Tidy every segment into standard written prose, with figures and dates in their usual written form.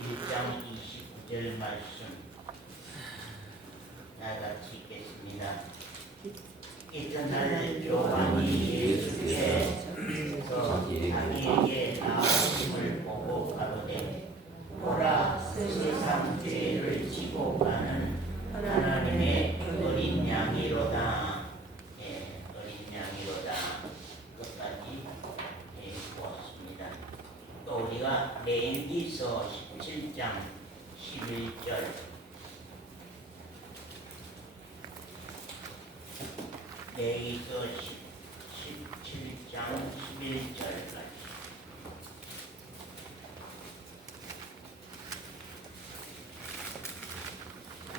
1장 29절 말씀 나같이 읽겠습니다. 이튿날 요한이 예수께서 자기에게 나오심을 보고 가로되 보라 세상 죄를 지고 가는 하나님의 어린 양이로다. 어린 양이로다. 끝까지 보았습니다. 또 우리가 레위기서 17장 11절 레위기서 17장 11절까지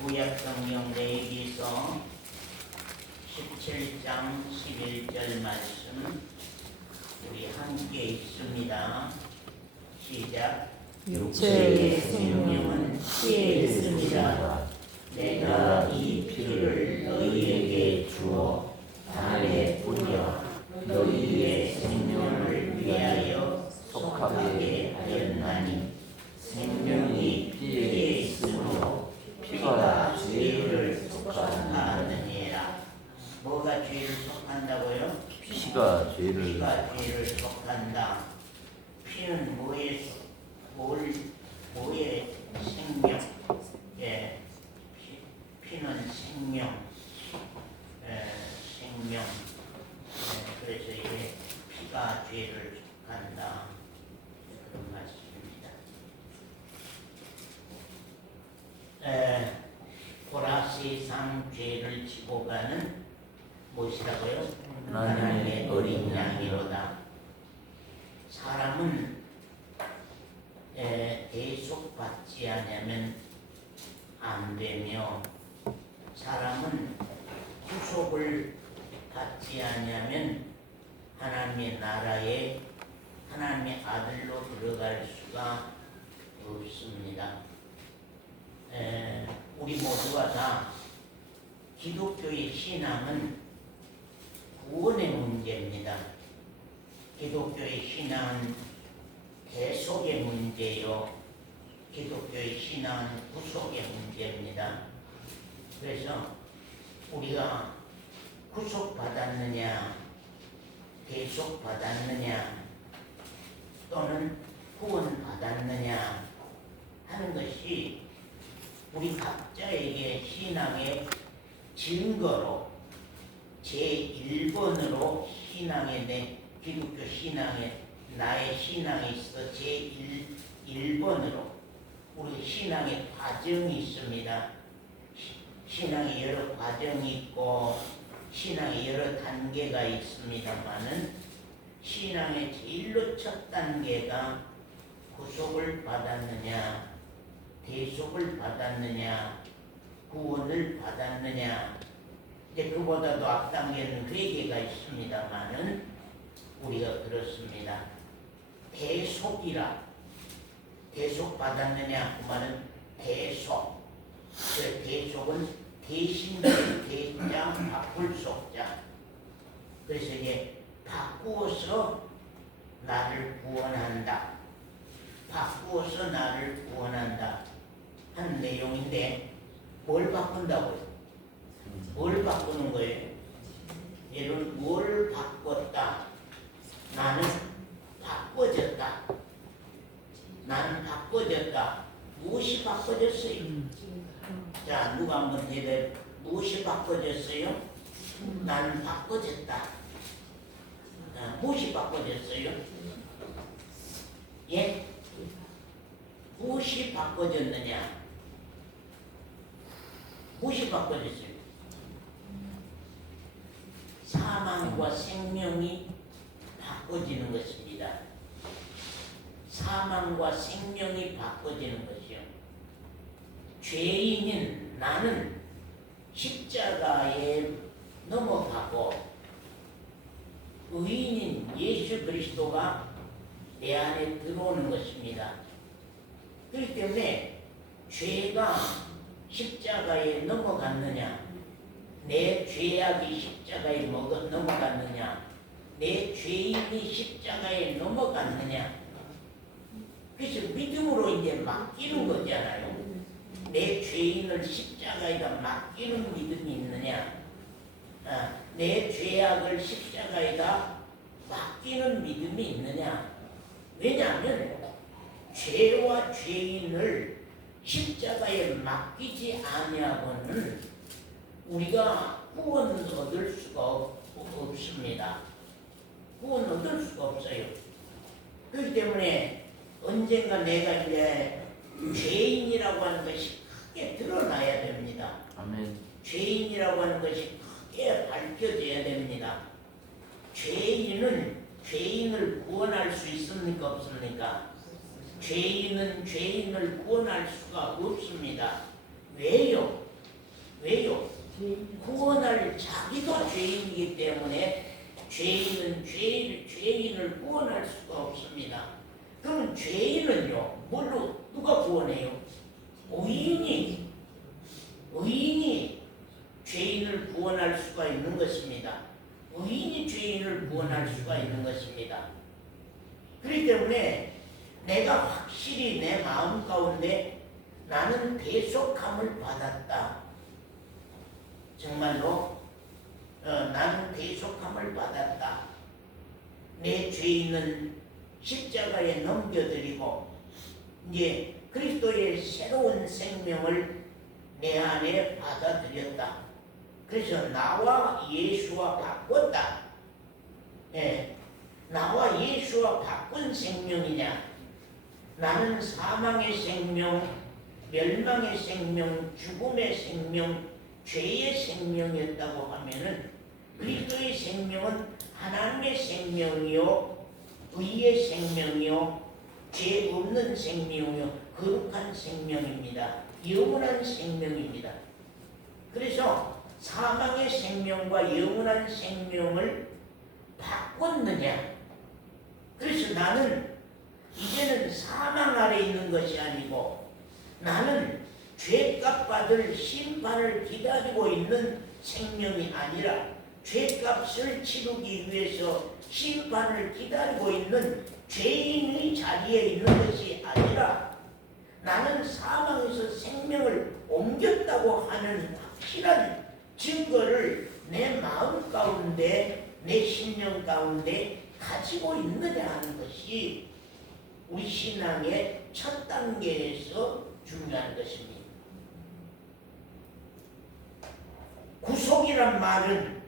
구약성경 레위기서 17장 11절 말씀 우리 함께 읽습니다. 시작. 육체의 생명은 피에 있습니다. 내가 이 피를 너희에게 주어 달에 뿌려 너희의 생명을 위하여 속하게 하였나니 생명이 피에 있으므로 피가 죄를 속하느니라. 뭐가 죄를 속한다고요? 피가 죄를 피가 죄를 속한다. 피는 뭐의 생명? 피는 생명. 생명. 그래서 이게 피가 죄를 속한다. 그런 말씀입니다. 보라 세상 죄를 지고 가는 무엇이라고요? 하나님의 어린 양이로다. 사람은 대속받지 않으면 안 되며 사람은 구속을 받지 않으면 하나님의 나라에 하나님의 아들로 들어갈 수가 없습니다. 우리 모두가 다 기독교의 신앙은 구원의 문제입니다. 기독교의 신앙은 대속의 문제요. 기독교의 신앙은 구속의 문제입니다. 그래서 우리가 구속받았느냐, 대속받았느냐, 또는 구원받았느냐 하는 것이 우리 각자에게 신앙의 증거로 제1번으로 신앙의 기독교 신앙에 나의 신앙에 있어 제1번으로 우리 신앙의 과정이 있습니다. 신앙의 여러 과정이 있고 신앙의 여러 단계가 있습니다만은 신앙의 제일로 첫 단계가 구속을 받았느냐, 대속을 받았느냐, 구원을 받았느냐. 이제 그보다도 앞단계는 회개가 있습니다만은 우리가 그렇습니다. 대속 받았느냐 그 말은 대속. 그 대속은 대신된 대자 바꿀 속자. 그래서 이제 바꾸어서 나를 구원한다. 바꾸어서 나를 구원한다 하는 내용인데 뭘 바꾼다고요? 뭘 바꾸는 거예요? 얘는 뭘 바꿨다. 나는 바꿔졌다. 나는 바꿔졌다. 무엇이 바꿔졌어요? 자, 누가 한번 대답해. 무엇이 바꿔졌어요? 나는 바꿔졌다. 무엇이 바꿔졌어요? 예? 무엇이 바꿔졌느냐? 무엇이 바꿔졌어요? 사망과 생명이 바꿔지는 것입니다. 사망과 생명이 바꿔지는 것이요. 죄인인 나는 십자가에 넘어가고 의인인 예수 그리스도가 내 안에 들어오는 것입니다. 그렇기 때문에 죄가 십자가에 넘어갔느냐, 내 죄악이 십자가에 넘어갔느냐, 내 죄인이 십자가에 넘어갔느냐. 그래서 믿음으로 이제 맡기는 거잖아요. 내 죄인을 십자가에다 맡기는 믿음이 있느냐, 내 죄악을 십자가에다 맡기는 믿음이 있느냐. 왜냐하면 죄와 죄인을 십자가에 맡기지 아니하고는 우리가 구원 얻을 수가 없습니다. 구원 얻을 수가 없어요. 그렇기 때문에 언젠가 내가 이제 죄인이라고 하는 것이 크게 드러나야 됩니다. 아멘. 죄인이라고 하는 것이 크게 밝혀져야 됩니다. 죄인은 죄인을 구원할 수 있습니까? 없습니까? 죄인은 죄인을 구원할 수가 없습니다. 왜요? 왜요? 구원할 자기도 죄인이기 때문에 죄인은 죄인을 구원할 수가 없습니다. 그럼 죄인은요, 뭘로 누가 구원해요? 의인이 죄인을 구원할 수가 있는 것입니다. 의인이 죄인을 구원할 수가 있는 것입니다. 그렇기 때문에 내가 확실히 내 마음 가운데 나는 대속함을 받았다. 정말로 나는 대속함을 받았다. 내 죄인은 십자가에 넘겨드리고 이제 그리스도의 새로운 생명을 내 안에 받아들였다. 그래서 나와 예수와 바꿨다. 나와 예수와 바꾼 생명이냐? 나는 사망의 생명, 멸망의 생명, 죽음의 생명, 죄의 생명이었다고 하면은 그리스도의 생명은 하나님의 생명이요, 의의 생명이요, 죄 없는 생명이요, 거룩한 생명입니다. 영원한 생명입니다. 그래서 사망의 생명과 영원한 생명을 바꿨느냐? 그래서 나는 이제는 사망 아래 있는 것이 아니고 나는 죄값 받을 심판을 기다리고 있는 생명이 아니라 죄값을 치르기 위해서 심판을 기다리고 있는 죄인의 자리에 있는 것이 아니라 나는 사망에서 생명을 옮겼다고 하는 확실한 증거를 내 마음 가운데, 내 심령 가운데 가지고 있느냐 하는 것이 우리 신앙의 첫 단계에서 중요한 것입니다. 구속이란 말은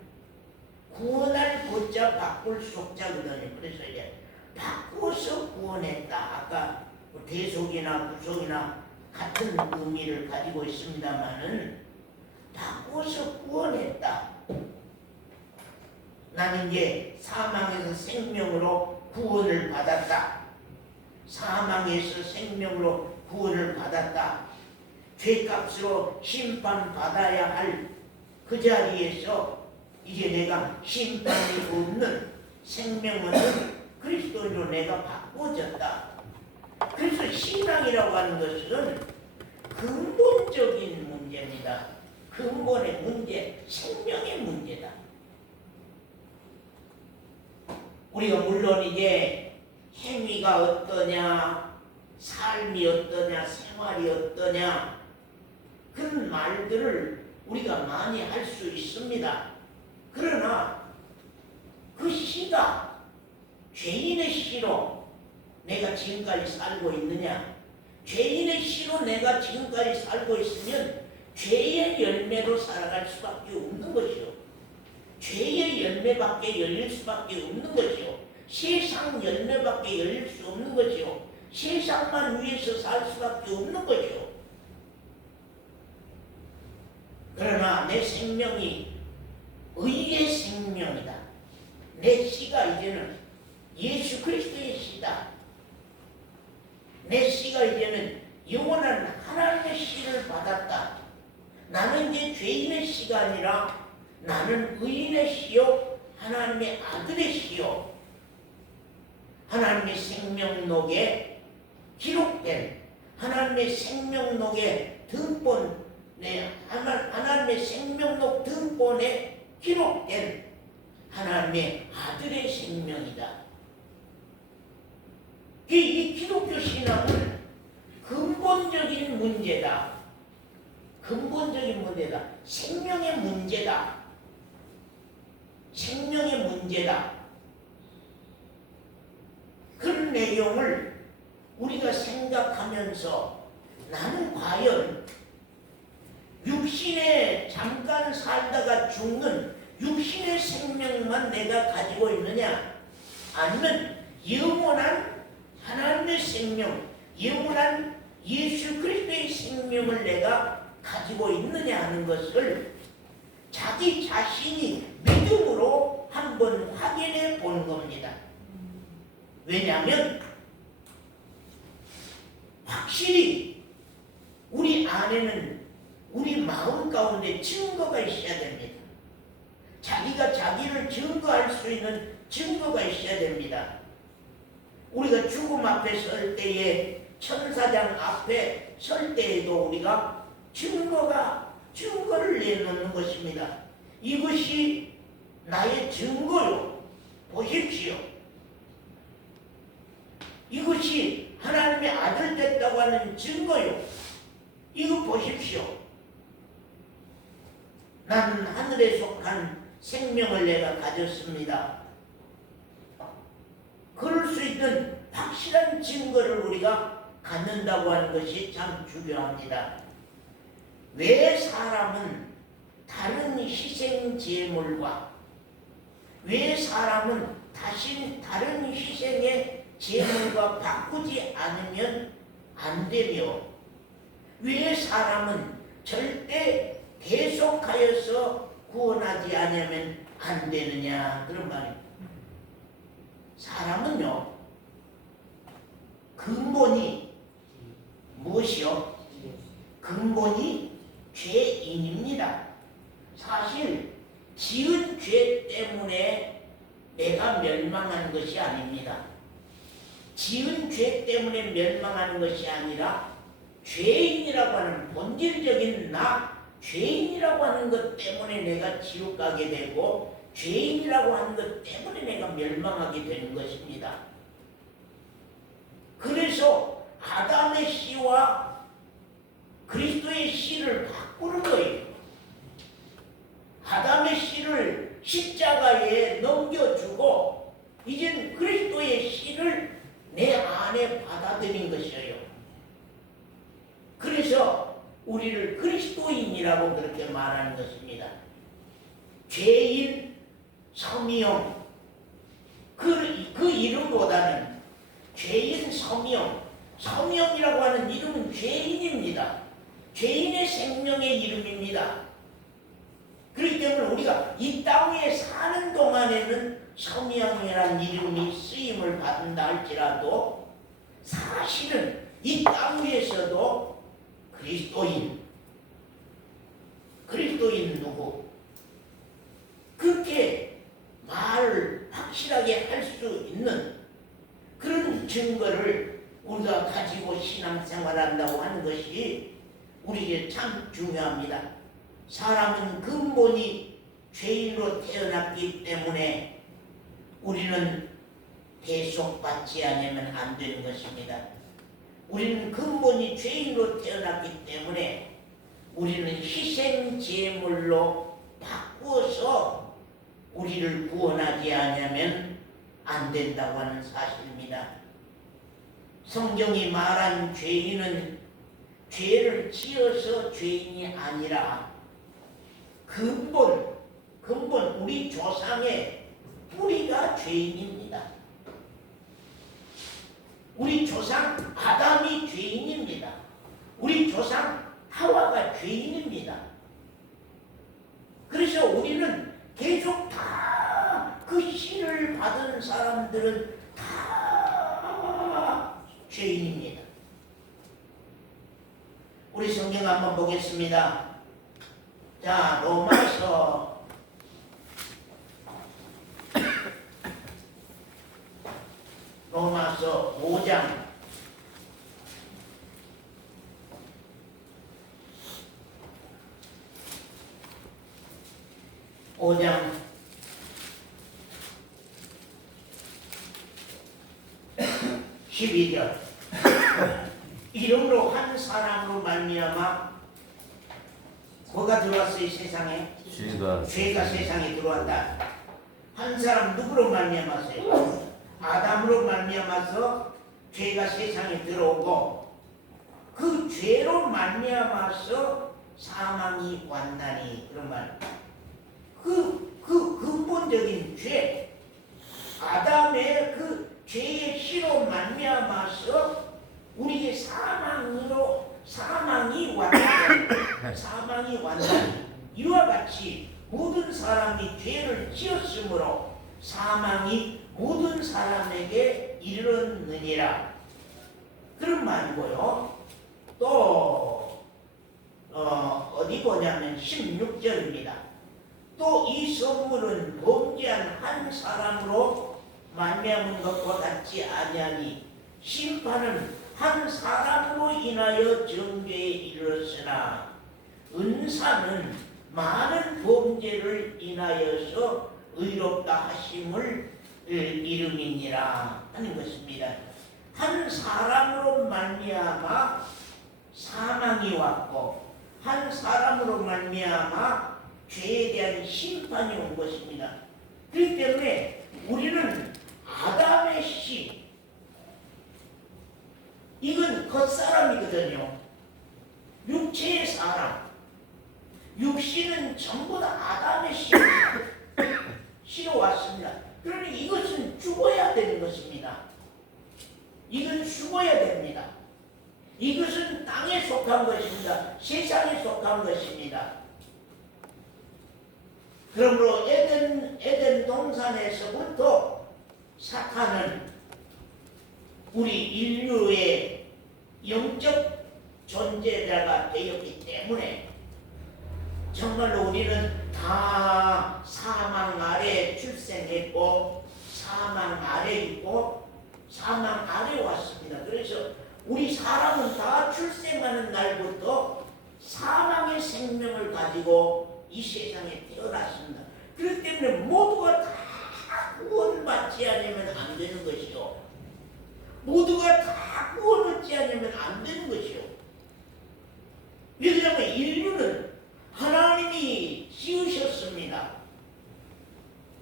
구원할 구자 바꿀 속자거든요. 그래서 이제 바꾸어서 구원했다. 아까 대속이나 구속이나 같은 의미를 가지고 있습니다만은 바꾸어서 구원했다. 나는 이제 사망에서 생명으로 구원을 받았다. 사망에서 생명으로 구원을 받았다. 죄값으로 심판받아야 할 그 자리에서 이제 내가 심판이 없는 생명은 그리스도로 내가 바꿔졌다. 그래서 신앙이라고 하는 것은 근본적인 문제입니다. 근본의 문제, 생명의 문제다. 우리가 물론 이제 행위가 어떠냐, 삶이 어떠냐, 생활이 어떠냐 그런 말들을 우리가 많이 할 수 있습니다. 그러나 그 시가 죄인의 시로 내가 지금까지 살고 있느냐? 죄인의 시로 내가 지금까지 살고 있으면 죄의 열매로 살아갈 수밖에 없는 것이요. 죄의 열매밖에 열릴 수밖에 없는 것이요. 세상 열매밖에 열릴 수 없는 것이요. 세상만 위해서 살 수밖에 없는 것이요. 그러나 내 생명이 의의 생명이다. 내 씨가 이제는 예수 그리스도의 씨다. 내 씨가 이제는 영원한 하나님의 씨를 받았다. 나는 이제 죄인의 씨가 아니라 나는 의인의 씨요 하나님의 아들의 씨요 하나님의 생명록에 기록된 하나님의 생명록에 등본 하나님의 생명록 등본에 기록된 하나님의 아들의 생명이다. 이 기독교 신앙은 그 근본적인 문제다. 생명의 문제다. 생명의 문제다. 그런 내용을 우리가 생각하면서 나는 과연 육신에 잠깐 살다가 죽는 육신의 생명만 내가 가지고 있느냐, 아니면 영원한 하나님의 생명, 영원한 예수 그리스도의 생명을 내가 가지고 있느냐 하는 것을 자기 자신이 믿음으로 한번 확인해 보는 겁니다. 왜냐하면 확실히 우리 안에는 우리 마음 가운데 증거가 있어야 됩니다. 자기가 자기를 증거할 수 있는 증거가 있어야 됩니다. 우리가 죽음 앞에 설 때에, 천사장 앞에 설 때에도 우리가 증거를 내놓는 것입니다. 이것이 나의 증거요. 보십시오. 이것이 하나님의 아들 됐다고 하는 증거요. 이거 보십시오. 나는 하늘에 속한 생명을 내가 가졌습니다. 그럴 수 있는 확실한 증거를 우리가 갖는다고 하는 것이 참 중요합니다. 왜 사람은 다른 희생 제물과, 왜 사람은 다른 희생의 제물과 바꾸지 않으면 안 되며, 왜 사람은 절대 계속하여서 구원하지 않으면 안 되느냐, 그런 말입니다. 사람은요, 근본이 무엇이요? 근본이 죄인입니다. 사실 지은 죄 때문에 내가 멸망한 것이 아닙니다. 지은 죄 때문에 멸망하는 것이 아니라 죄인이라고 하는 본질적인 죄인이라고 하는 것 때문에 내가 지옥 가게 되고, 죄인이라고 하는 것 때문에 내가 멸망하게 되는 것입니다. 그래서 아담의 씨와 그리스도의 씨를 바꾸는 거예요. 아담의 씨를 십자가에 넘겨주고 이젠 그리스도의 씨를 내 안에 받아들인 것이에요. 그래서 우리를 그리스도인이라고 그렇게 말하는 것입니다. 죄인 서미용, 그 이름보다는 죄인 서미용이라고 하는 이름은 죄인입니다. 죄인의 생명의 이름입니다. 그렇기 때문에 우리가 이 땅에 사는 동안에는 서미용이라는 이름이 쓰임을 받는다 할지라도 사실은 이 땅 위에서도 그리스도인 누구, 그렇게 말을 확실하게 할 수 있는 그런 증거를 우리가 가지고 신앙생활한다고 하는 것이 우리에게 참 중요합니다. 사람은 근본이 죄인으로 태어났기 때문에 우리는 대속받지 않으면 안 되는 것입니다. 우리는 근본이 죄인으로 태어났기 때문에 우리는 희생 제물로 바꾸어서 우리를 구원하지 않으면 안 된다고 하는 사실입니다. 성경이 말한 죄인은 죄를 지어서 죄인이 아니라 근본 우리 조상의 뿌리가 죄인입니다. 우리 조상 아담이 죄인입니다. 우리 조상 하와가 죄인입니다. 그래서 우리는 계속 다 그 씨를 받은 사람들은 다 죄인입니다. 우리 성경 한번 보겠습니다. 자, 로마서 5장 12절 이름으로 한 사람으로 말미암아 뭐가 들어왔어요 세상에? 죄가 세상에 들어왔다. 한 사람 누구로 말미암았어요? 아담으로 말미암아서 죄가 세상에 들어오고 그 죄로 말미암아서 사망이 왔나니 그런 말. 그 근본적인 죄, 아담의 그 죄의 씨로 말미암아서 우리에게 사망이 왔다니, 사망이 왔다니. 이와 같이 모든 사람이 죄를 지었으므로 사망이 모든 사람에게 이르렀느니라. 그런 말이고요. 또 어디 보냐면 16절입니다. 또 이 선물은 범죄한 한 사람으로 말미암은 것과 같지 아니하니 심판은 한 사람으로 인하여 정죄에 이르렀으나 은사는 많은 범죄를 인하여서 의롭다 하심을 이름이니라 하는 것입니다. 한 사람으로 말미암아 사망이 왔고 한 사람으로 말미암아 죄에 대한 심판이 온 것입니다. 그렇기 때문에 우리는 아담의 씨, 이건 겉사람이거든요. 육체의 사람, 육신은 전부 다 아담의 씨로 왔습니다. 그러니 이것은 죽어야 되는 것입니다. 이건 죽어야 됩니다. 이것은 땅에 속한 것입니다. 세상에 속한 것입니다. 그러므로 에덴 동산에서부터 사탄은 우리 인류의 영적 존재자가 되었기 때문에 정말로 우리는 다 사망 아래 출생했고 사망 아래 있고 사망 아래 왔습니다. 그래서 우리 사람은 다 출생하는 날부터 사망의 생명을 가지고 이 세상에 태어났습니다. 그렇기 때문에 모두가 다 구원받지 않으면 안 되는 것이요. 모두가 다 구원을 얻지 않으면 안 되는 것이요. 왜냐하면 인류는 하나님이 지으셨습니다.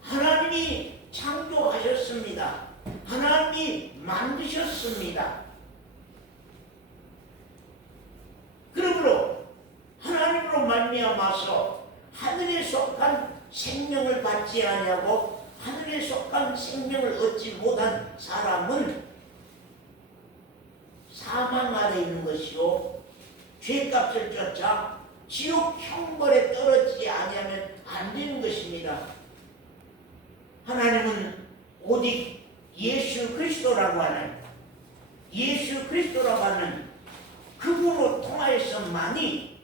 하나님이 창조하셨습니다. 하나님이 만드셨습니다. 그러므로 하나님으로 말미암아서 하늘에 속한 생명을 받지 아니하고 하늘에 속한 생명을 얻지 못한 사람은 사망 아래 있는 것이요 죄값을 쫓아 지옥 형벌에 떨어지지 아니하면 안 되는 것입니다. 하나님은 오직 예수 그리스도라고 하는 그분으로 통하여서만이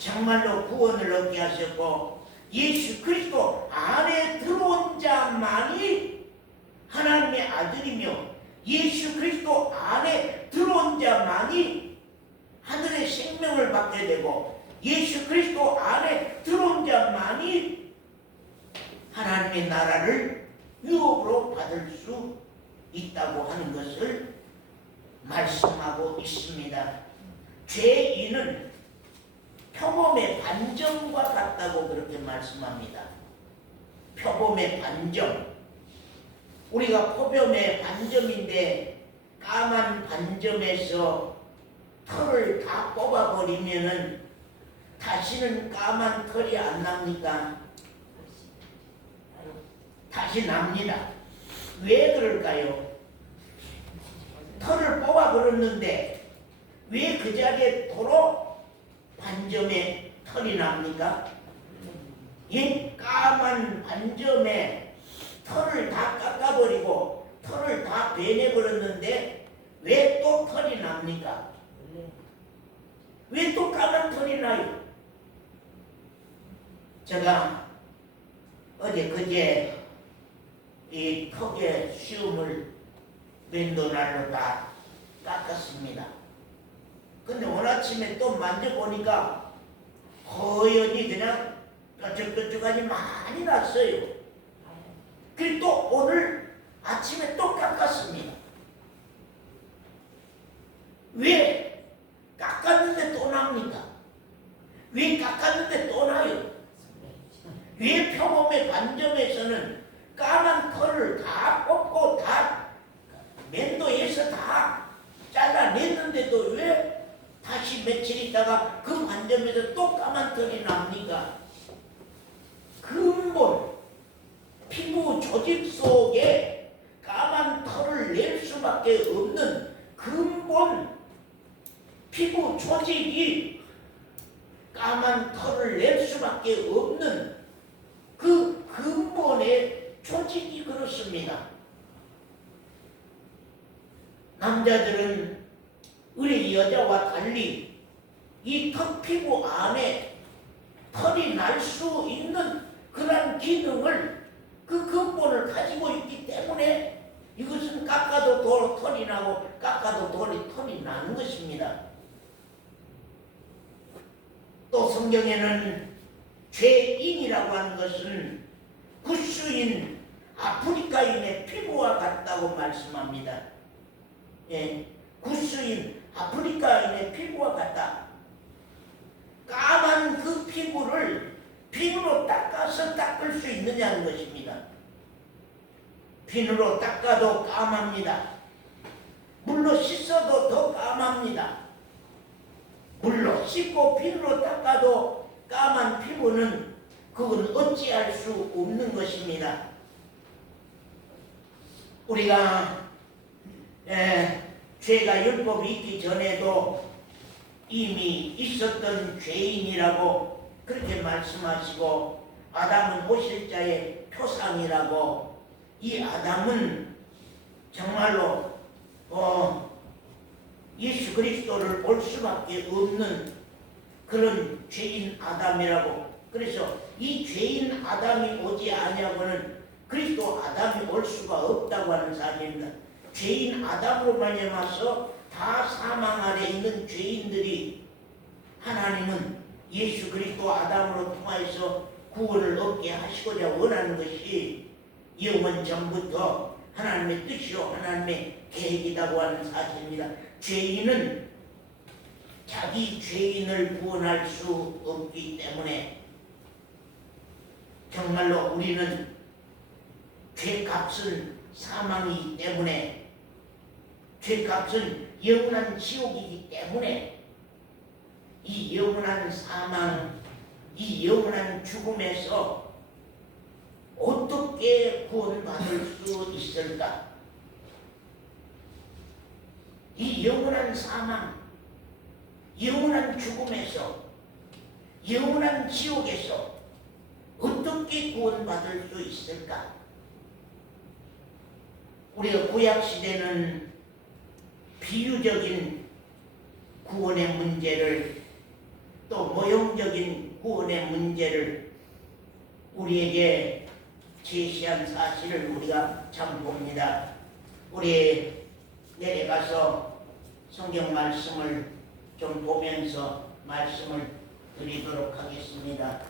정말로 구원을 얻게 하셨고 예수 그리스도 안에 들어온 자만이 하나님의 아들이며 예수 그리스도 안에 들어온 자만이 하늘의 생명을 받게 되고 예수 그리스도 안에 들어온 자만이 하나님의 나라를 유업으로 받을 수 있다고 하는 것을 말씀하고 있습니다. 죄인은 표범의 반점과 같다고 그렇게 말씀합니다. 표범의 반점. 우리가 표범의 반점인데 까만 반점에서 털을 다 뽑아버리면은 다시는 까만 털이 안 납니까? 다시 납니다. 왜 그럴까요? 털을 뽑아버렸는데 왜 그 자리에 도로 반점에 털이 납니까? 이 까만 반점에 털을 다 깎아버리고 털을 다 베내버렸는데 왜 또 털이 납니까? 왜 또 까만 털이 나요? 제가 그제 이 턱의 시움을 맨도날로 다 깎았습니다. 근데 오늘 아침에 또 만져보니까 허연이 그냥 뾰족뾰족하니 많이 났어요. 그리고 또 오늘 아침에 또 깎았습니다. 왜 깎았는데 또 납니까? 왜 잘라냈는데도 왜 다시 며칠 있다가 그 관점에서 또 까만 털이 납니까? 근본 피부 조직 속에 까만 털을 낼 수밖에 없는 근본 피부 조직이 까만 털을 낼 수밖에 없는 그 근본의 조직이 그렇습니다. 남자들은 우리 여자와 달리 이 턱 피부 안에 털이 날 수 있는 그런 기능을 그 근본을 가지고 있기 때문에 이것은 깎아도 털이 나고 깎아도 털이 나는 것입니다. 또 성경에는 죄인이라고 하는 것은 구스인 아프리카인의 피부와 같다고 말씀합니다. 예, 구스인 아프리카인의 피부와 같다. 까만 그 피부를 비누로 닦아서 닦을 수 있느냐는 것입니다. 비누로 닦아도 까맣니다. 물로 씻어도 더 까맣니다. 물로 씻고 비누로 닦아도 까만 피부는 그건 어찌할 수 없는 것입니다. 우리가 죄가 율법이 있기 전에도 이미 있었던 죄인이라고 그렇게 말씀하시고 아담은 오실 자의 표상이라고 이 아담은 정말로 예수 그리스도를 볼 수밖에 없는 그런 죄인 아담이라고 그래서 이 죄인 아담이 오지 아니하고는 그리스도 아담이 올 수가 없다고 하는 사실입니다. 죄인 아담으로 말미암아서 다 사망 아래 있는 죄인들이 하나님은 예수 그리스도 아담으로 통하여서 구원을 얻게 하시고자 원하는 것이 영원 전부터 하나님의 뜻이요 하나님의 계획이라고 하는 사실입니다. 죄인은 자기 죄인을 구원할 수 없기 때문에 정말로 우리는 죄값은 사망이기 때문에 죄값은 영원한 지옥이기 때문에 이 영원한 사망, 이 영원한 죽음에서 어떻게 구원받을 수 있을까? 이 영원한 사망, 영원한 죽음에서 영원한 지옥에서 어떻게 구원받을 수 있을까? 우리가 구약시대는 비유적인 구원의 문제를 또 모형적인 구원의 문제를 우리에게 제시한 사실을 우리가 참 봅니다. 우리 내려가서 성경 말씀을 좀 보면서 말씀을 드리도록 하겠습니다.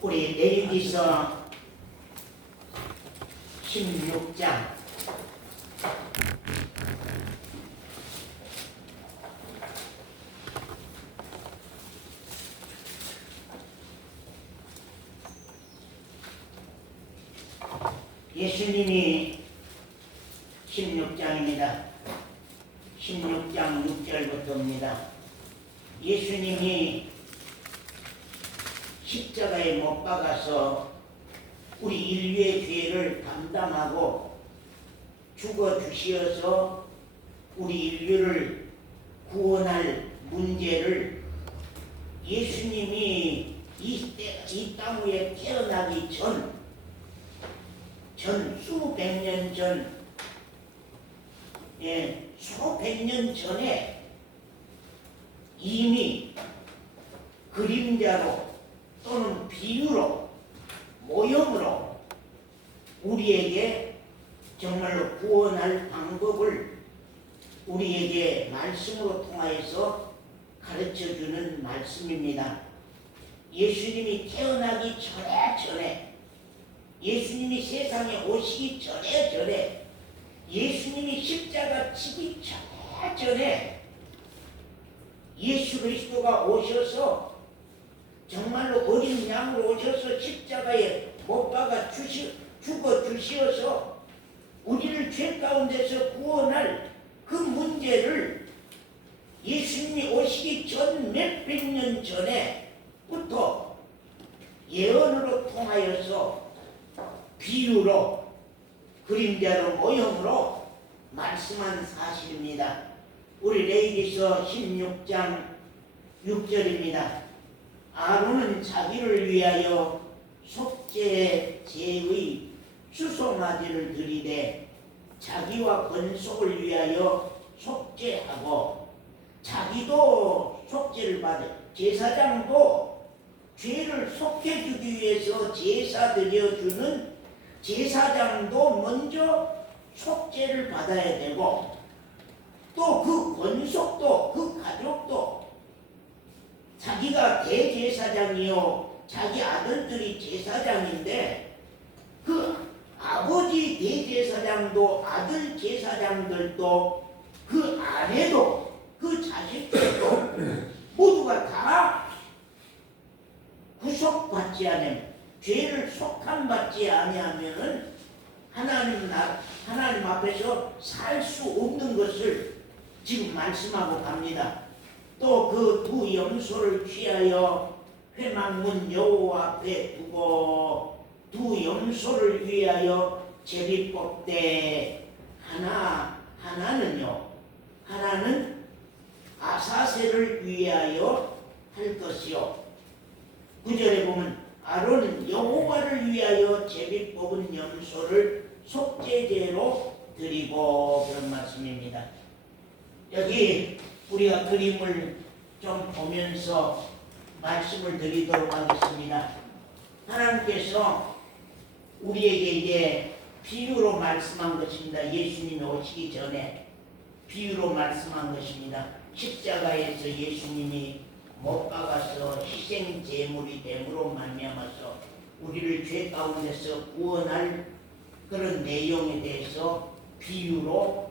우리 레위기서 16장 예수님이 16장입니다. 16장 6절부터입니다. 예수님이 십자가에 못 박아서 우리 인류의 죄를 담당하고 죽어 주시어서 우리 인류를 구원할 문제를 예수님이 이 땅 위에 태어나기 전 수백 년 전, 수백 년 전에 이미 그림자로 또는 비유로 모형으로 우리에게 정말로 구원할 방법을 우리에게 말씀으로 통하여서 가르쳐주는 말씀입니다. 예수님이 태어나기 전에 예수님이 세상에 오시기 전에 예수님이 십자가 지기 전에 예수 그리스도가 오셔서 정말로 어린 양으로 오셔서 십자가에 못 박아 죽어 주시어서 우리를 죄 가운데서 구원할 그 문제를 예수님이 오시기 전 몇백 년 전에부터 예언으로 통하여서 비유로 그림자로 모형으로 말씀한 사실입니다. 우리 레위기서 16장 6절입니다. 아론은 자기를 위하여 속죄 제의 수송아지를 드리되 자기와 건속을 위하여 속죄하고 자기도 속죄를 받아 제사장도 죄를 속해주기 위해서 제사 드려주는 제사장도 먼저 속죄를 받아야 되고 또 그 권속도 그 가족도 자기가 대제사장이요 자기 아들들이 제사장인데 그 아버지 대제사장도 아들 제사장들도 그 아내도 그 자식들도 모두가 다 구속받지 않으면 죄를 속함받지 아니하면은 하나님 앞에서 살 수 없는 것을 지금 말씀하고 갑니다. 또 그 두 염소를 취하여 회막문 여호와 앞에 두고 두 염소를 위하여 제비 뽑되 하나는 아사셀을 위하여 할 것이요. 9절에 보면 아론은 여호와를 위하여 제비 뽑은 염소를 속죄제로 드리고 그런 말씀입니다. 여기 우리가 그림을 좀 보면서 말씀을 드리도록 하겠습니다. 하나님께서 우리에게 이제 비유로 말씀한 것입니다. 예수님이 오시기 전에 비유로 말씀한 것입니다. 십자가에서 예수님이 못 박아서 희생 제물이 됨으로 말미암아서 우리를 죄 가운데서 구원할 그런 내용에 대해서 비유로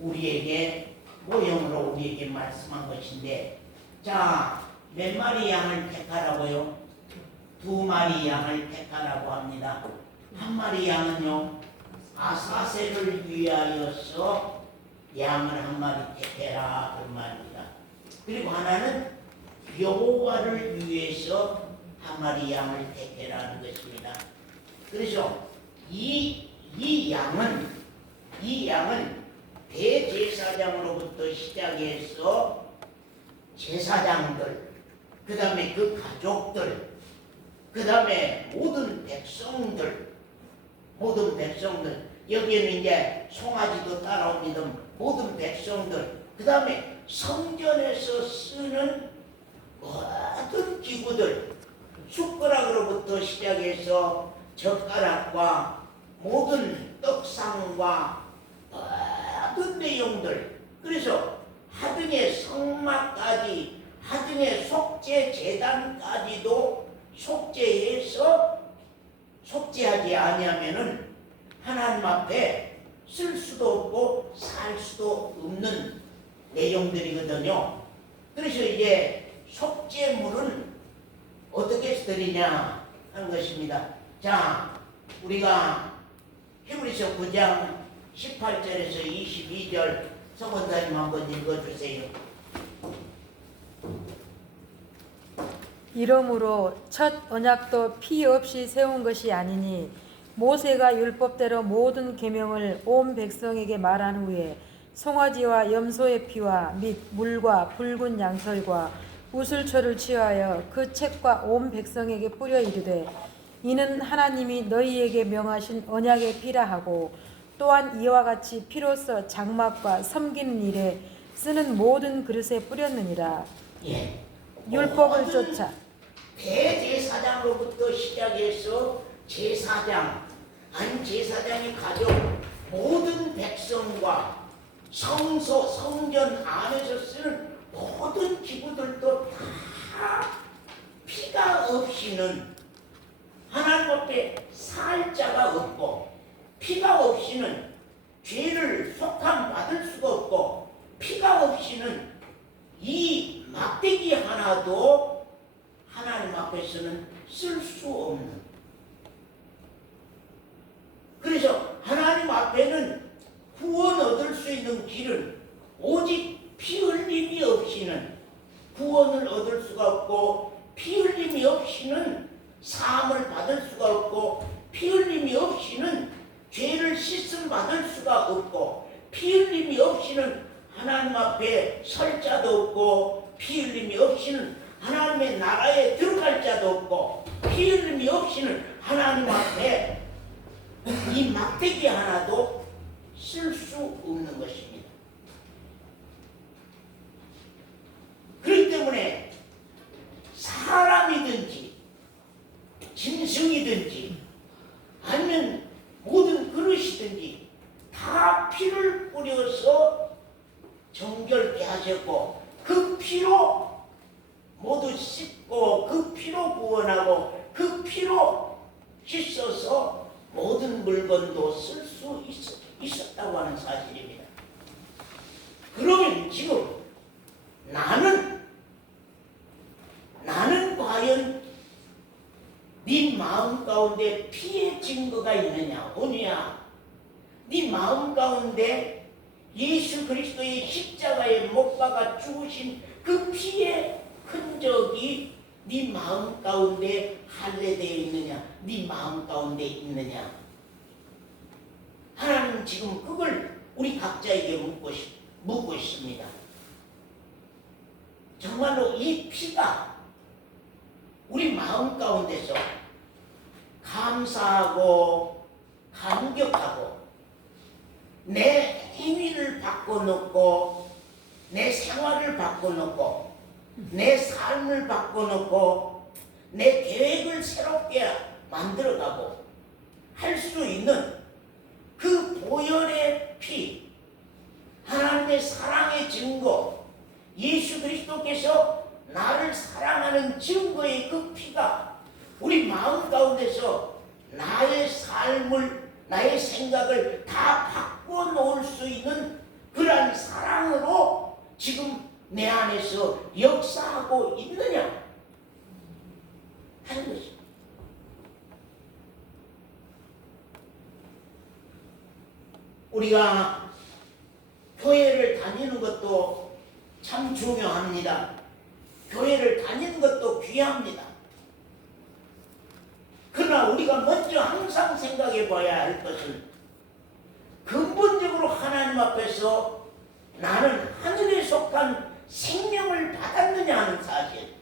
우리에게 모형으로 우리에게 말씀한 것인데, 자, 몇 마리 양을 택하라고요? 2마리 양을 택하라고 합니다. 한 마리 양은요 아사셀을 위하여서 양을 한 마리 택해라 그런 말입니다. 그리고 하나는 여호와를 위해서 한 마리 양을 택해라는 것입니다. 그래서 이 양은 대제사장으로부터 시작해서 제사장들, 그 다음에 그 가족들, 그 다음에 모든 백성들, 여기에는 이제 송아지도 따라옵니다. 모든 백성들, 그 다음에 성전에서 쓰는 모든 기구들, 숟가락으로부터 시작해서 젓가락과 모든 떡상과 모든 내용들, 그래서 하등의 성막까지, 하등의 속죄 제단까지도 속죄해서 속죄하지 아니하면은 하나님 앞에 쓸 수도 없고 살 수도 없는 내용들이거든요. 그래서 이제 속죄물은 어떻게 드리냐 하는 것입니다. 자, 우리가 히브리서 9장 18절에서 22절 성원사님 한번 읽어주세요. 이러므로 첫 언약도 피 없이 세운 것이 아니니 모세가 율법대로 모든 계명을 온 백성에게 말한 후에 송아지와 염소의 피와 및 물과 붉은 양털과 우슬초를 취하여 그 책과 온 백성에게 뿌려 이르되 이는 하나님이 너희에게 명하신 언약의 피라 하고 또한 이와 같이 피로써 장막과 섬기는 일에 쓰는 모든 그릇에 뿌렸느니라. 예. 율법을 쫓아 대제사장으로부터 시작해서 제사장, 한 제사장의 가족, 모든 백성과 성소, 성전 안에서 쓰는 모든 기구들도 다 피가 없이는 하나님 앞에 살 자가 없고, 피가 없이는 죄를 속함 받을 수가 없고, 피가 없이는 이 막대기 하나도 하나님 앞에서는 쓸 수 없는, 있는 길은 오직 피 흘림이 없이는 구원을 얻을 수가 없고, 피 흘림이 없이는 사함을 받을 수가 없고, 피 흘림이 없이는 죄를 씻음 받을 수가 없고, 피 흘림이 없이는 하나님 앞에 설 자도 없고, 피 흘림이 없이는 하나님의 나라에 들어갈 자도 없고, 피 흘림이 없이는 하나님 앞에 이 막대기 하나도 쓸 수 없는 것입니다. 그렇기 때문에 사람이든지 짐승이든지 아니면 모든 그릇이든지 다 피를 뿌려서 정결케 하셨고, 그 피로 모두 씻고, 그 피로 구원하고, 그 피로 씻어서 모든 물건도 쓸 수 있었다고 하는 사실입니다. 그러면 지금 나는 과연 네 마음 가운데 피의 증거가 있느냐? 오냐? 네 마음 가운데 예수 그리스도의 십자가에 못 박아 죽으신 그 피의 흔적이 네 마음 가운데 할례되어 있느냐? 네 마음 가운데 있느냐? 하나님 지금 그걸 우리 각자에게 묻고 있습니다. 정말로 이 피가 우리 마음 가운데서 감사하고 감격하고 내 행위를 바꿔놓고, 내 생활을 바꿔놓고, 내 삶을 바꿔놓고, 내 계획을 새롭게 만들어가고 할 수 있는 그 보혈의 피, 하나님의 사랑의 증거, 예수 그리스도께서 나를 사랑하는 증거의 그 피가 우리 마음 가운데서 나의 삶을, 나의 생각을 다 바꿔 놓을 수 있는 그러한 사랑으로 지금 내 안에서 역사하고 있느냐 하는 것입니다. 우리가 교회를 다니는 것도 참 중요합니다. 교회를 다니는 것도 귀합니다. 그러나 우리가 먼저 항상 생각해 봐야 할 것은 근본적으로 하나님 앞에서 나는 하늘에 속한 생명을 받았느냐 하는 사실.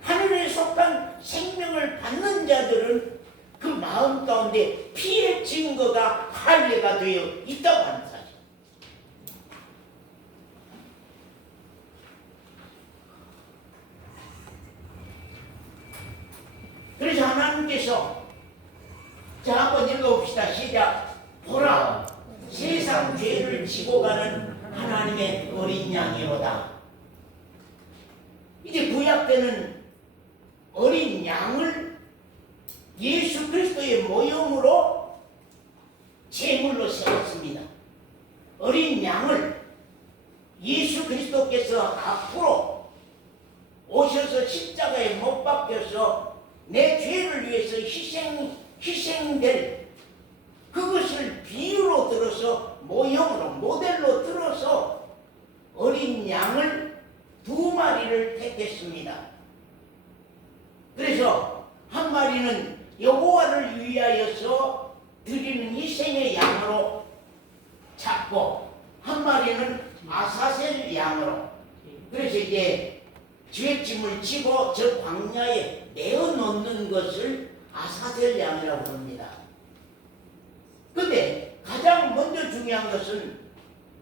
하늘에 속한 생명을 받는 자들은 그 마음 가운데 피의 증거가 할례가 되어 있다고 하는 사실. 그래서 하나님께서, 자 한번 읽어봅시다. 시작. 보라, 세상 죄를 지고 가는 하나님의 어린 양이로다. 이제 구약 때는 어린 양을 예수 그리스도의 모형으로 제물로 세웠습니다. 어린 양을 예수 그리스도께서 앞으로 오셔서 십자가에 못 박혀서 내 죄를 위해서 희생될 그것을 비유로 들어서, 모형으로, 모델로 들어서 어린 양을 2마리를 택했습니다. 그래서 한 마리는 여호와를 위하여서 드리는 희생의 양으로 잡고, 한 마리는 아사셀 양으로. 그래서 이제 죄짐을 지고 저 광야에 내어놓는 것을 아사셀 양이라고 합니다. 근데 가장 먼저 중요한 것은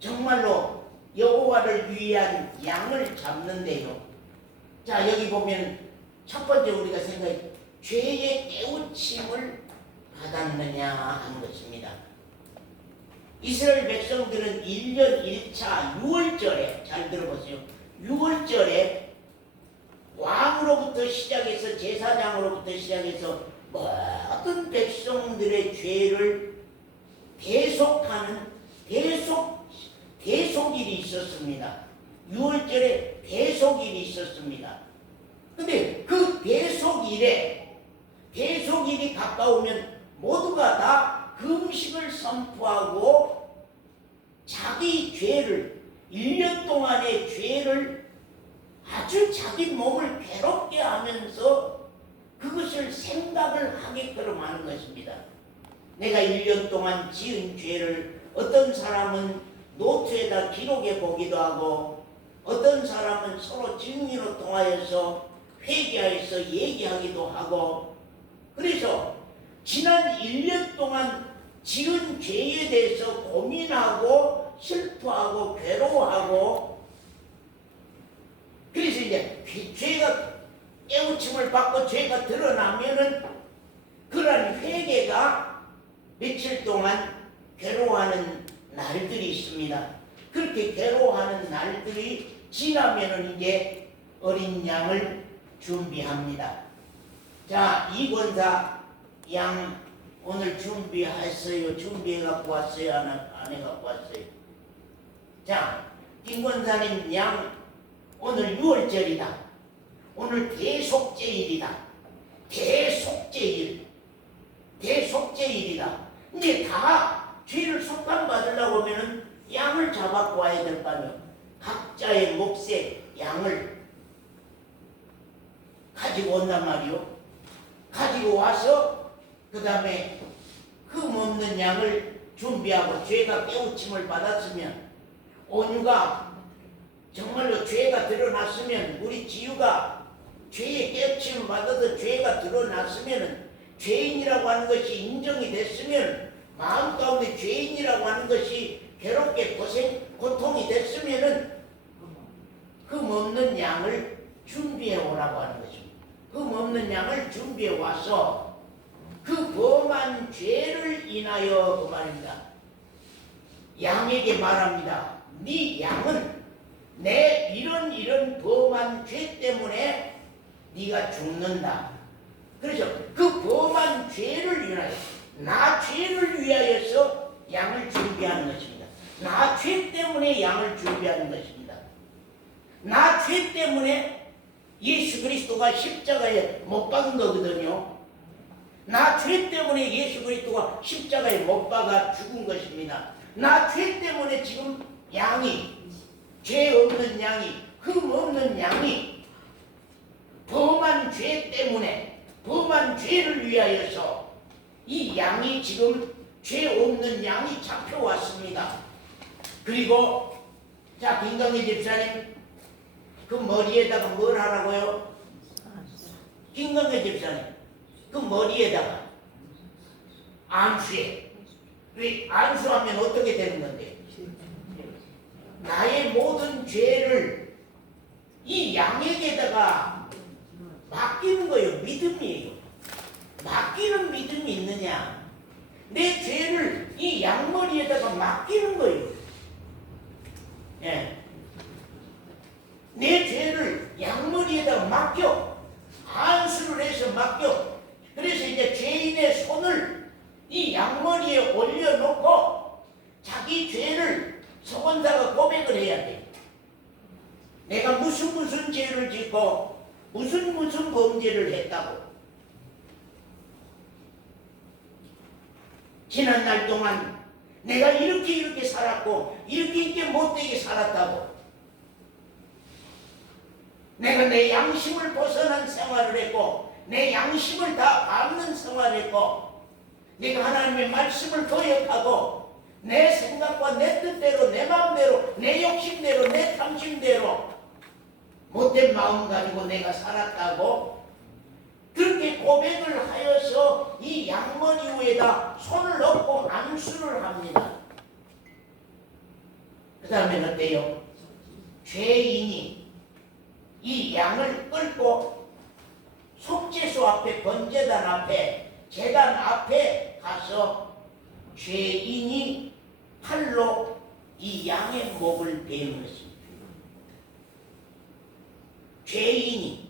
정말로 여호와를 위한 양을 잡는데요. 자, 여기 보면 첫 번째 우리가 생각해, 죄의 깨우침을 받았느냐 하는 것입니다. 이스라엘 백성들은 1년 1차 6월절에, 잘 들어보세요, 6월절에 왕으로부터 시작해서, 제사장으로부터 시작해서 모든 백성들의 죄를 대속하는 대속일이 있었습니다. 6월절에 대속일이 있었습니다. 근데 그 대속일이 가까우면 모두가 다 금식을 선포하고 자기 죄를 1년 동안의 죄를 아주 자기 몸을 괴롭게 하면서 그것을 생각을 하게끔 하는 것입니다. 내가 1년 동안 지은 죄를 어떤 사람은 노트에다 기록해 보기도 하고 어떤 사람은 서로 증인으로 통하여서 회개하여서 얘기하기도 하고 그래서 지난 1년 동안 지은 죄에 대해서 고민하고 슬퍼하고 괴로워하고 그래서 이제 죄가 깨우침을 받고 죄가 드러나면은 그런 회개가 며칠 동안 괴로워하는 날들이 있습니다. 그렇게 괴로워하는 날들이 지나면은 이제 어린 양을 준비합니다. 자, 이권사 양 오늘 준비했어요? 준비해 갖고 왔어요? 안 해 갖고 왔어요? 자, 김권사님 양 오늘 6월절이다. 오늘 대속죄일이다. 대속죄일. 대속죄일이다. 이제 다 죄를 속감받으려고 하면은 양을 잡아고 와야 될 거 아니에요. 각자의 몫의 양을 가지고 온단 말이요. 가지고 와서 그 다음에 흠 없는 양을 준비하고 죄가 깨우침을 받았으면 온유가 정말로 죄가 드러났으면 우리 지유가 죄의 깨우침을 받아서 죄가 드러났으면 죄인이라고 하는 것이 인정이 됐으면 마음 가운데 죄인이라고 하는 것이 괴롭게 고통이 됐으면은 흠 없는 양을 준비해 오라고 하는 것입니다. 흠 없는 양을 준비해 와서 그 범한 죄를 인하여 그 말입니다. 양에게 말합니다. 네 양은 내 이런 범한 죄 때문에 네가 죽는다. 그래서 그 범한 죄를 위하여 나 죄를 위하여서 양을 준비하는 것입니다. 나 죄 때문에 양을 준비하는 것입니다. 나 죄 때문에 예수 그리스도가 십자가에 못 박은 거거든요. 나 죄 때문에 예수 그리스도가 십자가에 못 박아 죽은 것입니다. 나 죄 때문에 지금 양이 죄 없는 양이 흠 없는 양이 범한 죄 때문에 범한 죄를 위하여서 이 양이 지금 죄 없는 양이 잡혀왔습니다. 그리고 자 김강희 집사님 그 머리에다가 뭘 하라고요? 김강희 집사님 그 머리에다가 안수해. 왜 안수하면 어떻게 되는 건데? 나의 모든 죄를 이 양에게다가 맡기는 거예요. 믿음이에요. 맡기는 믿음이 있느냐? 내 죄를 이 양머리에다가 맡기는 거예요. 예. 내 죄를 양머리에다가 맡겨. 안수를 해서 맡겨. 그래서 이제 죄인의 손을 이 양머리에 올려놓고 자기 죄를 서원사가 고백을 해야 돼. 내가 무슨 죄를 짓고 무슨 범죄를 했다고. 지난 날 동안 내가 이렇게 살았고 이렇게 못되게 살았다고. 내가 내 양심을 벗어난 생활을 했고 내 양심을 다 밟는 생활을 했고 내가 하나님의 말씀을 거역하고 내 생각과 내 뜻대로 내 마음대로 내 욕심대로 내 탐심대로 못된 마음 가지고 내가 살았다고 그렇게 고백을 하여서 이 양머리 위에다 손을 넣고 안수를 합니다. 그 다음에 어때요? 죄인이 이 양을 끌고 속죄소 앞에 번제단 앞에 제단 앞에 가서 죄인이 팔로 이 양의 목을 베는 것입니다. 죄인이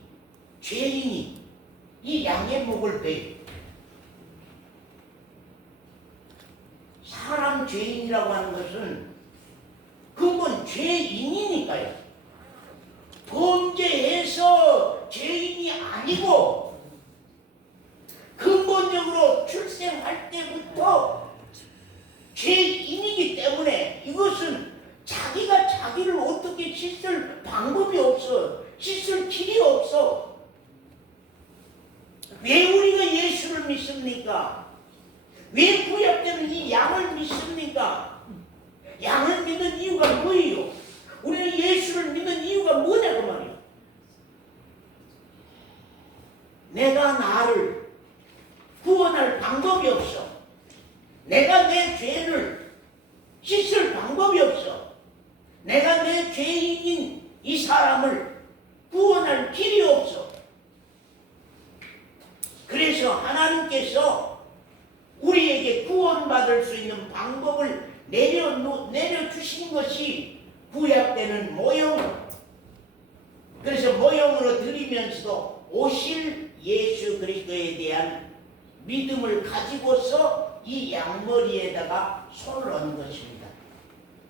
이 양의 목을 베요. 사람 죄인이라고 하는 것은 그건 죄인이니까요. 범죄해서 죄인이 아니고 근본적으로 출생할 때부터 죄인이기 때문에 이것은 우리 양을 믿습니까? 양을 믿는 이유가 뭐예요? 우리는 예수를 믿는 이유가 뭐냐고 말이에요. 내가 나를 구원할 방법이 없어. 내가 내 죄를 씻을 방법이 없어. 내가 내 죄인인 이 사람을 구원할 길이 없어. 그래서 하나님께서 우리에게 구원받을 수 있는 방법을 내려주신 것이 구약 때는 모형. 그래서 모형으로 드리면서도 오실 예수 그리스도에 대한 믿음을 가지고서 이 양머리에다가 손을 얹은 것입니다.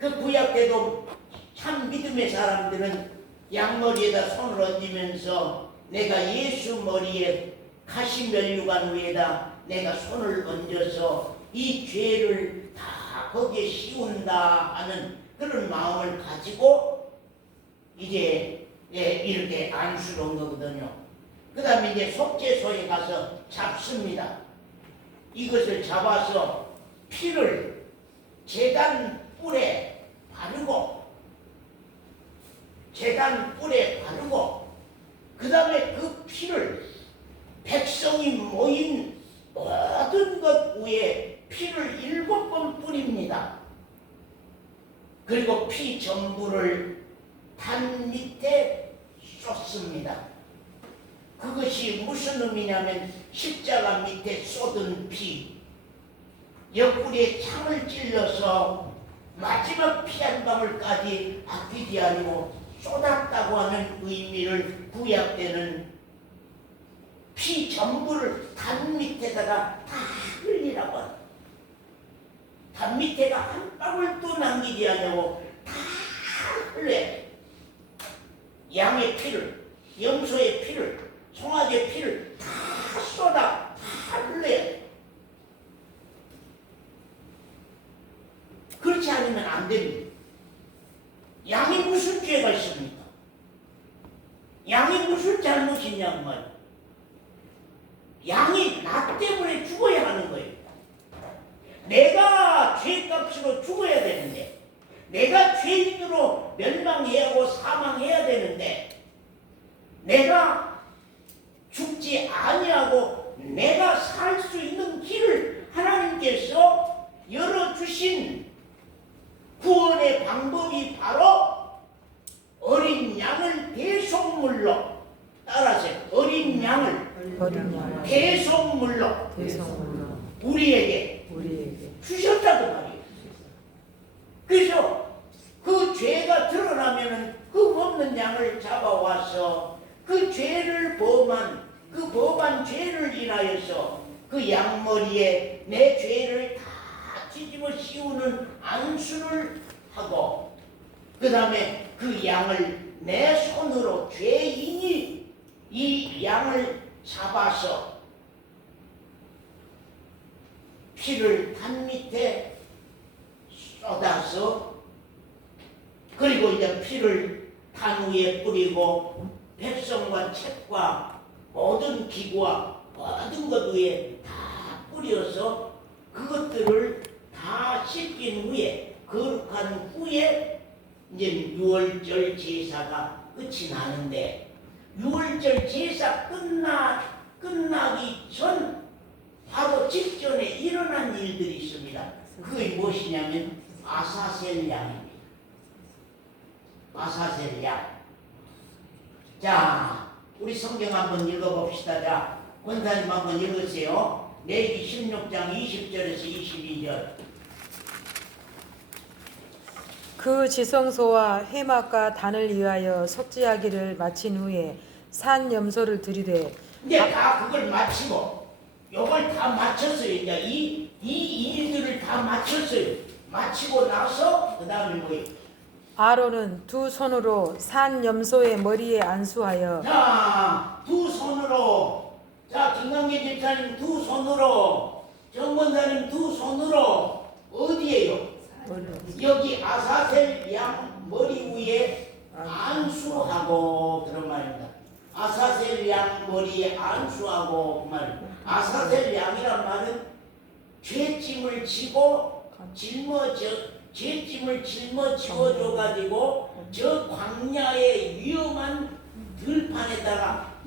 그 구약 때도 참 믿음의 사람들은 양머리에다 손을 얹으면서 내가 예수 머리에 가시면류관 위에다 내가 손을 얹어서 이 죄를 다 거기에 씌운다 하는 그런 마음을 가지고 이제 이렇게 안수를 한 거거든요. 그 다음에 이제 속죄소에 가서 잡습니다. 이것을 잡아서 피를 제단 뿔에 바르고 그 다음에 그 피를 백성이 모인 모든 것 위에 피를 7번 뿌립니다. 그리고 피 전부를 단 밑에 쏟습니다. 그것이 무슨 의미냐면 십자가 밑에 쏟은 피, 옆구리에 창을 찔러서 마지막 피 한 방울까지 아끼디아니고 쏟았다고 하는 의미를 구약 때는 피 전부를 단 밑에다가 다 흘리라고 합니다. 단 밑에가 한 방울도 남기지 않냐고 다 흘려야 돼. 양의 피를, 염소의 피를, 송아지의 피를 다 쏟아, 다 흘려야 돼. 그렇지 않으면 안 됩니다. 양이 무슨 죄가 있습니까? 양이 무슨 잘못이 있냐고 말이에요. 양이 나 때문에 죽어야 하는 거예요. 내가 죄값으로 죽어야 되는데, 내가 죄인으로 멸망해야 하고 사망해야 되는데, 내가 죽지 아니하고 내가 살 수 있는 길을 하나님께서 열어주신 구원의 방법이 바로 어린 양을 대속물로, 따라하세요. 어린 양을 대속물로 우리에게 주셨다고 말이에요. 그래서 그 죄가 드러나면은 그 없는 양을 잡아와서 그 죄를 범한 죄를 인하여서 그 양머리에 내 죄를 다 뒤집어 씌우는 안수를 하고, 그 다음에 그 양을 내 손으로 죄인이 이 양을 잡아서 피를 단 밑에 쏟아서, 그리고 이제 피를 단 위에 뿌리고 백성과 책과 모든 기구와 모든 것 위에 다 뿌려서 그것들을 다 씻긴 후에, 거룩한 후에 이제 6월절 제사가 끝이 나는데, 6월절 제사 끝나기 전 바로 직전에 일어난 일들이 있습니다. 그게 무엇이냐면 아사셀 양입니다. 아사셀 양. 자, 우리 성경 한번 읽어봅시다. 자, 권사님 한번 읽으세요. 레위기 16장 20절에서 22절. 그 지성소와 회막과 단을 위하여 속죄하기를 마친 후에 산 염소를 드리되, 이제 다 그걸 마치고 요걸 다 마쳤어요. 이제 이 일들을 다 마쳤어요. 마치고 나서 그 다음에 뭐예요? 아론은 두 손으로 산 염소의 머리에 안수하여, 자, 두 손으로, 자, 김강계 집사님 두 손으로, 정권사님 두 손으로, 어디에요? 여기 아사셀 양 머리 위에 안수하고, 그런 말입니다. 아사셀 양 머리에 안수하고, 그 말입니다. 아사셀 양이란 말은 죄짐을 지고 죄짐을 짊어지고 가지고 저 광야의 위험한 들판에다가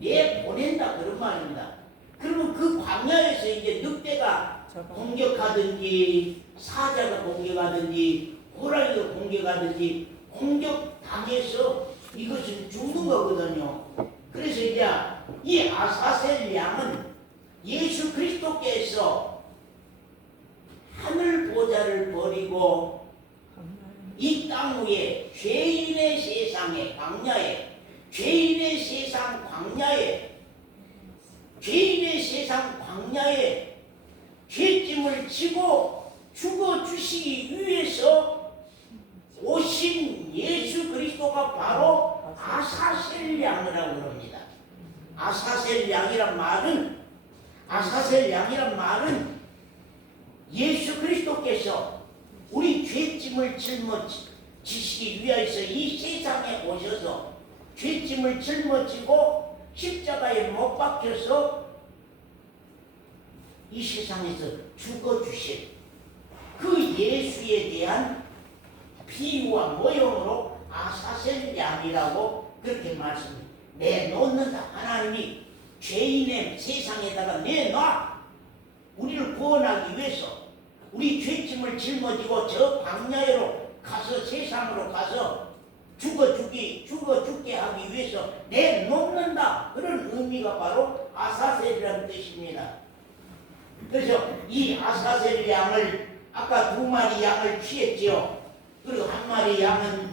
내보낸다 그런 말입니다. 그러면 그 광야에서 이제 늑대가 공격하든지 사자가 공격하든지 호랑이가 공격하든지 공격당해서 이것은 죽는 거거든요. 그래서 이제 이 아사셀 양은 예수 그리스도께서 하늘 보좌를 버리고 이 땅 위에 죄인의 세상에 광야에 죄인의 세상 광야에 죄짐을 지고 죽어주시기 위해서 오신 예수 그리스도가 바로 아사셀 양이라고 합니다. 아사셀 양이란 말은 예수 그리스도께서 우리 죄짐을 짊어지시기 위해서 이 세상에 오셔서 죄짐을 짊어지고 십자가에 못 박혀서 이 세상에서 죽어주신 그 예수에 대한 비유와 모형으로 아사셀 양이라고 그렇게 말씀합니다. 내놓는다. 하나님이 죄인의 세상에다가 내놔. 우리를 구원하기 위해서 우리 죄짐을 짊어지고 저 광야로 가서 세상으로 가서 죽어 죽게 하기 위해서 내놓는다. 그런 의미가 바로 아사셀이라는 뜻입니다. 그래서 이 아사셀 양을 아까 2마리 양을 취했지요. 그리고 1마리 양은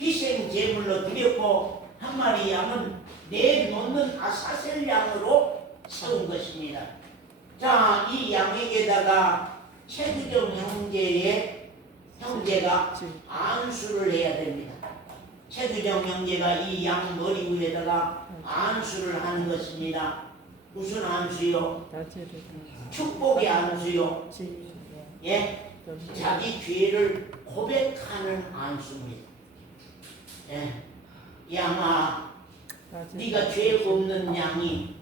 희생 제물로 드렸고 1마리 양은 내놓는 아사셀 양으로 세운 것입니다. 자, 이 양에게다가 최규정 형제가 안수를 해야 됩니다. 최규정 형제가 이 양 머리 위에다가 안수를 하는 것입니다. 무슨 안수요? 축복의 안수요. 예, 자기 죄를 고백하는 안수입니다. 예, 양아, 네가 죄 없는 양이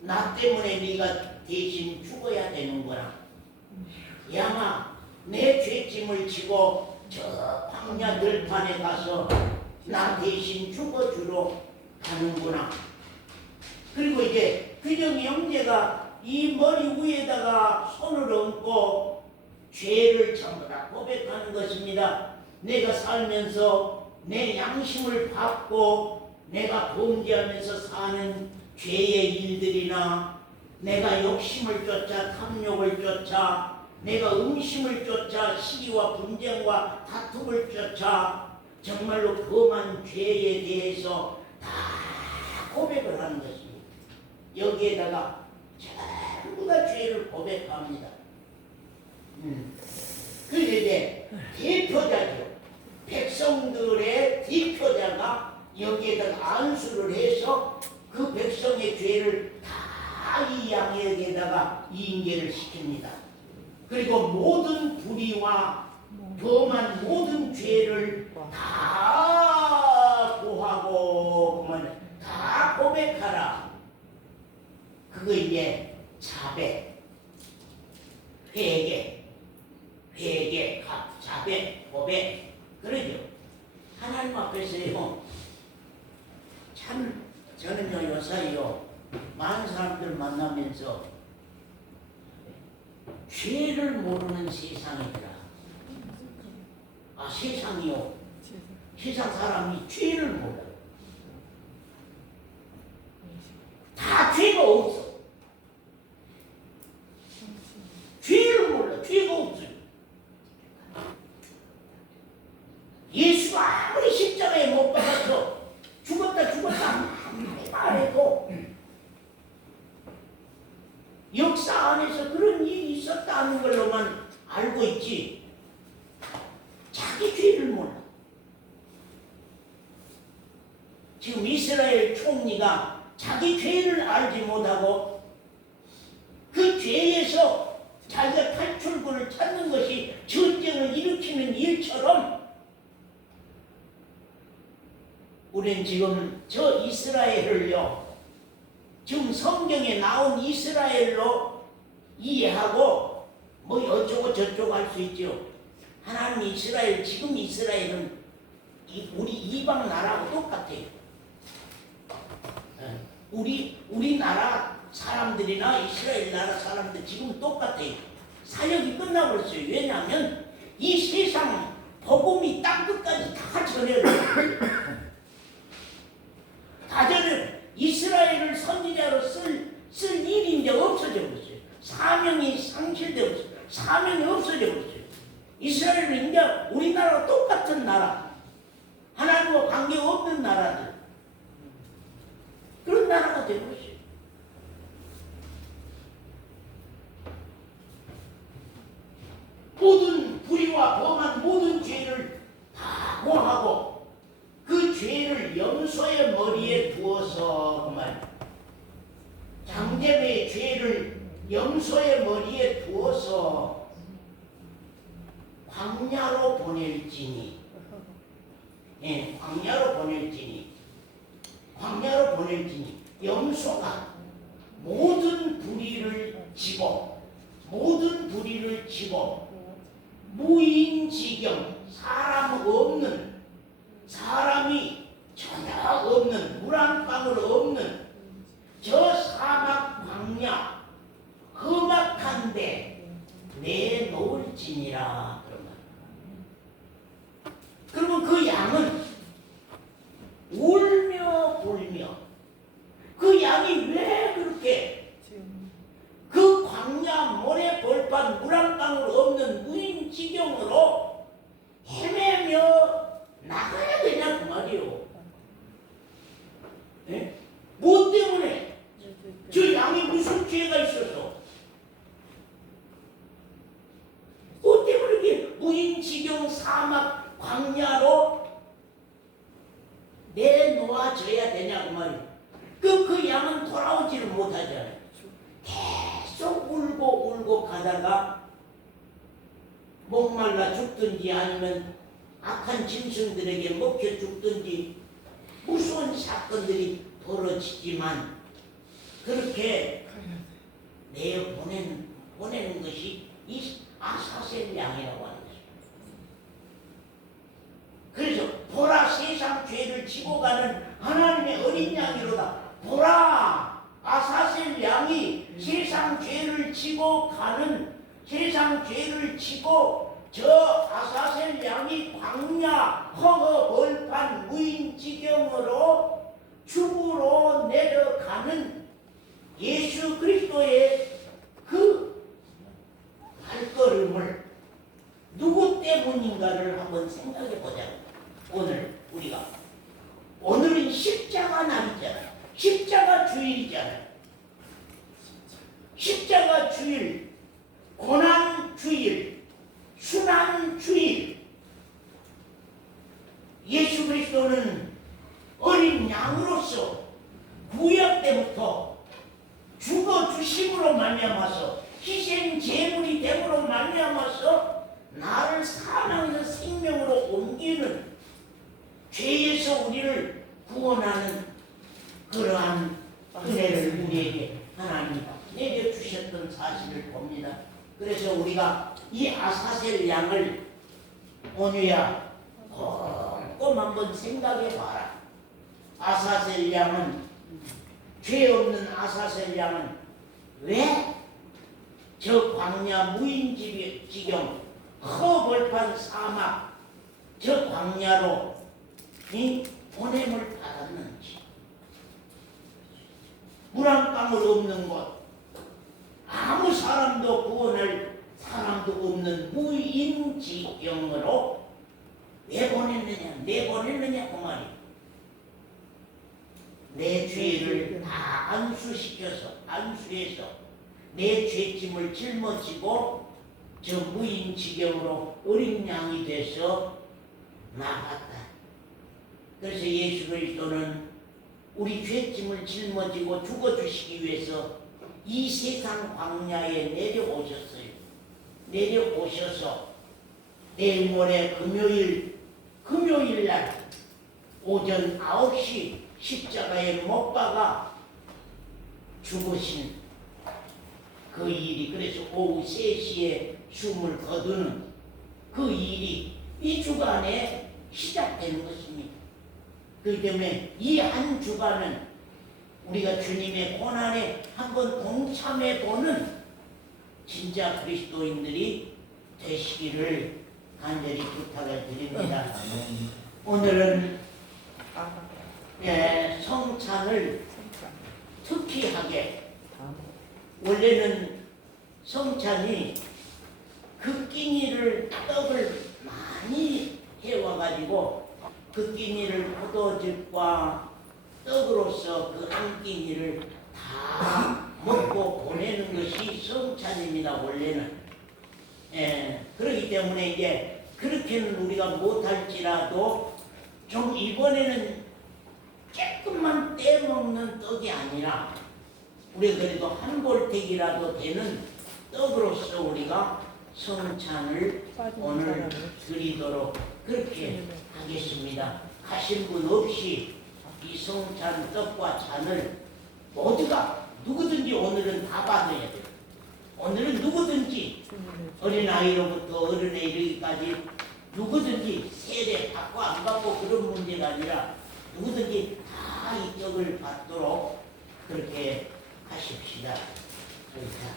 나 때문에 네가 대신 죽어야 되는구나. 양아, 내 죄짐을 지고 저 광야 들판에 가서 나 대신 죽어주러 가는구나. 그리고 이제 규정 형제가 이 머리 위에다가 손을 얹고 죄를 전부 다 고백하는 것입니다. 내가 살면서 내 양심을 받고 내가 범죄하면서 사는 죄의 일들이나 내가 욕심을 쫓아 탐욕을 쫓아 내가 음심을 쫓아 시기와 분쟁과 다툼을 쫓아 정말로 범한 죄에 대해서 다 고백을 하는 것입니다. 여기에다가 전부 다 죄를 고백합니다. 그래서 이제 대표자죠. 백성들의 대표자가 여기에다가 안수를 해서 그 백성의 죄를 다 이 양에게다가 인계를 시킵니다. 그리고 모든 불의와 범한 모든 죄를 다 고하고 다 고백하라. 그거 이제 자백, 회개, 자백, 고백 그러죠. 하나님 앞에서요. 참 저는요 요사이요 많은 사람들 만나면서 죄를 모르는 세상이더라. 아, 세상이요. 세상 사람이 죄를 몰라요. 다 죄가 없어. 죄를 몰라. 죄가 없어요. 예수가 아무리 십자가에 못 박아서 죽었다 말해도 역사 안에서 그런 일이 있었다는 걸로만 알고 있지 자기 죄를 몰라. 지금 이스라엘 총리가 자기 죄를 알지 못하고 그 죄에서 자기가 탈출구를 찾는 것이 전쟁을 일으키는 일처럼 우리는 지금 저 이스라엘을요, 지금 성경에 나온 이스라엘로 이해하고 뭐 어쩌고 저쩌고 할 수 있죠. 하나님 이스라엘, 지금 이스라엘은 우리 이방 나라하고 똑같아요. 우리나라 사람들이나 이스라엘 나라 사람들 지금 똑같아요. 사역이 끝나버렸어요. 왜냐하면 이 세상 복음이 땅 끝까지 다 전해요. 다 전해요. 이스라엘을 선지자로 쓸 일이 이제 없어져 버렸어요. 사명이 상실되어 버렸어요. 사명이 없어져 버렸어요. 이스라엘은 이제 우리나라와 똑같은 나라, 하나님과 관계없는 나라들, 그런 나라가 되어버렸어요. 모든 불의와 범한 모든 죄를 다 고하고 그 죄를 염소의 머리에 두어서 정말 장제의 죄를 염소의 머리에 두어서 광야로 보낼지니, 예, 광야로 보낼지니 염소가 모든 불의를 지고 무인지경, 사람이 전혀 없는, 물 한 방울 없는 저 사막 광야 험악한데 내놓을지니라. 그러면 그 양은 울며 불며, 그 양이 왜 그렇게 그 광야 모래 벌판 물 한 방울 없는 무인지경으로 헤매며 나가야 되냐 그 말이요. 네? 뭐 때문에? 저 양이 무슨 죄가 있어서? 뭐 때문에 이렇게 무인지경 사막 광야로 내놓아져야 되냐 그 말이요. 그 양은 돌아오지를 못하잖아요. 계속 울고 가다가 목말라 죽든지 아니면 악한 짐승들에게 먹혀 죽든지 무서운 사건들이 벌어지지만 그렇게 내어 보내는 것이 이 아사셀 양이라고 하는 것입니다. 그래서 보라, 세상 죄를 지고 가는 하나님의 어린 양이로다. 보라, 아사셀 양이 세상 죄를 지고 저 아사셀 양이 광야 허허 벌판 무인지경으로 죽으로 내려가는 예수 그리스도의 그 발걸음을 누구 때문인가를 한번 생각해 보자고. 오늘은 십자가 날이잖아요. 십자가 주일이잖아요. 십자가 주일, 고난 주일, 순환 주일. 예수 그리스도는 어린 양으로서 구약 때부터 죽어 주심으로 말미암아서 희생 제물이 됨으로 말미암아서 나를 사망에서 생명으로 옮기는, 죄에서 우리를 구원하는 그러한 은혜를 우리에게 하나님 내려주셨던 사실을 봅니다. 그래서 우리가 이 아사셀 양을 오늘야 꼼꼼 한번 생각해 봐라. 아사셀 양은, 죄 없는 아사셀 양은 왜 저 광야 무인지경 허벌판 사막 저 광야로 보냄을 받았는지, 물 한 방울 없는 곳, 아무 사람도 구원할 사람도 없는 무인지경으로 왜 보냈느냐 그 말이에요. 내 죄를 다 안수해서 내 죄짐을 짊어지고 저 무인지경으로 어린 양이 돼서 나갔다. 그래서 예수 그리스도는 우리 죄짐을 짊어지고 죽어주시기 위해서 이 세상 광야에 내려오셔서 내일 모레 금요일 날 오전 9시 십자가에 못 박아 죽으신 그 일이 그래서 오후 3시에 숨을 거두는 그 일이 이 주간에 시작되는 것입니다. 그렇기 때문에 이 한 주간은 우리가 주님의 고난에 한번 동참해보는 진짜 그리스도인들이 되시기를 간절히 부탁을 드립니다. 오늘은 성찬을 특이하게, 원래는 성찬이 그 끼니를 떡을 많이 해와가지고 그 끼니를 포도즙과 떡으로서 그 한 끼니를 다 먹고 보내는 것이 성찬입니다. 원래는. 그렇기 때문에 이제 그렇게는 우리가 못할지라도 좀 이번에는 조금만 떼먹는 떡이 아니라 우리 그래도 한 볼택이라도 되는 떡으로서 우리가 성찬을 오늘 드리도록 그렇게 하겠습니다. 가신 분 없이 이 성찬 떡과 잔을 모두가 누구든지 오늘은 다 받아야 돼요. 오늘은 누구든지 어린아이로부터 어른에 이르기까지 누구든지 세례 받고 안 받고 그런 문제가 아니라 누구든지 다 이 떡을 받도록 그렇게 하십시다. 그러니까